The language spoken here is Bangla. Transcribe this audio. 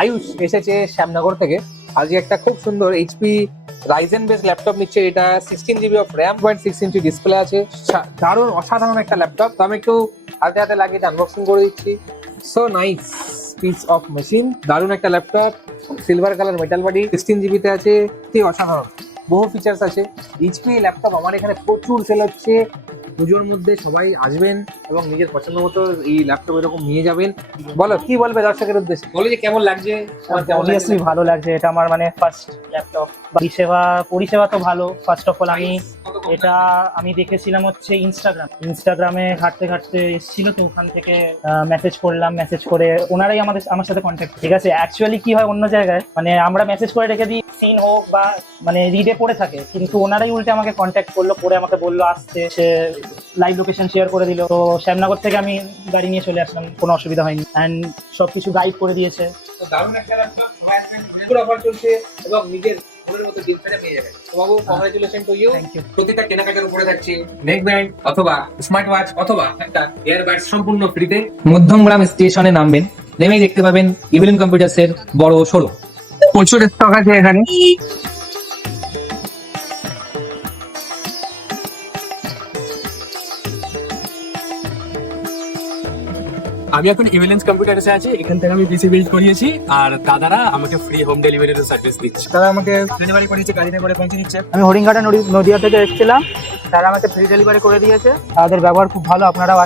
আয়ুষ এসেছে শ্যামনগর থেকে। আজকে একটা খুব সুন্দর এইচপি রাইজেন বেস ল্যাপটপ নিচ্ছে। এটা 16 GB of RAM, 6 inch display আছে। দারুণ অসাধারণ একটা ল্যাপটপ। তো আমি একটু হাতে হাতে লাগিয়ে আনবক্সিং করে দিচ্ছি। So nice piece of machine, দারুণ একটা laptop, silver colour metal body, 16 GB তে আছে। কি অসাধারণ, বহু ফিচার্স আছে। এইচপি ল্যাপটপ আমার এখানে প্রচুর সেল হচ্ছে। পুজোর মধ্যে সবাই আসবেন এবং নিজের পছন্দ মতো এই ল্যাপটপ এরকম নিয়ে যাবেন। বলো কি বলবে দর্শকের উদ্দেশ্যে, বলো যে কেমন লাগছে? অবভিয়াসলি ভালো লাগছে, এটা আমার মানে ফার্স্ট ল্যাপটপ। পরিষেবা তো ভালো। ফার্স্ট অফ অল এটা আমি দেখেছিলাম হচ্ছে ইনস্টাগ্রামে ঘাঁটতে ঘাঁটতে এসেছিল, তো ওখান থেকে মেসেজ করলাম। মেসেজ করে ওনারাই আমার সাথে কন্ট্যাক্ট। ঠিক আছে, অ্যাকচুয়ালি কি হয় অন্য জায়গায়, মানে আমরা মেসেজ করে রেখে দিই, সিন হোক বা মানে রিডে পড়ে থাকে, কিন্তু ওনারাই উল্টে আমাকে কন্ট্যাক্ট করলো, করে আমাকে বললো আসতে। সে লাইভ লোকেশন শেয়ার করে দিল। তো শ্যামনগর থেকে আমি গাড়ি নিয়ে চলে আসলাম, কোনো অসুবিধা হয়নি। অ্যান্ড সবকিছু গাইড করে দিয়েছে। তো দারুণ একটা ল্যাপটপ, সবাই আসবেন, মেজর অফার চলছে এবং নিজের মনের মতো ডিসপ্লে পেয়ে যাবেন। তো বাবু congratulation to you. Thank you. প্রতিটা কেনাকাটার উপরে থাকছে নেক ব্যান্ড অথবা স্মার্ট ওয়াচ অথবা একটা এয়ারবাডস সম্পূর্ণ ফ্রিতে। মধ্যমগ্রাম স্টেশনে নামবেন, নেমেই দেখতে পাবেন ইভিলিন কম্পিউটার্স এর বড় শোরুম। প্রচুর স্টক আছে এখানে। আমি এখন ইভিলেন্স কম্পিউটার্সে আছি। এখান থেকে আমি পিসি বিল্ড করিয়েছি, আর দাদারা আমাকে ফ্রি হোম ডেলিভারির সার্ভিস দিচ্ছে। তারা আমাকে ডেলিভারি করিয়েছে, গাড়িতে করে পৌঁছে দিচ্ছে। আমি হরিণঘাটা নদিয়া থেকে এসেছিলাম, তারা আমাকে ফ্রি ডেলিভারি করে দিয়েছে। তাদের ব্যবহার খুব ভালো, আপনারাও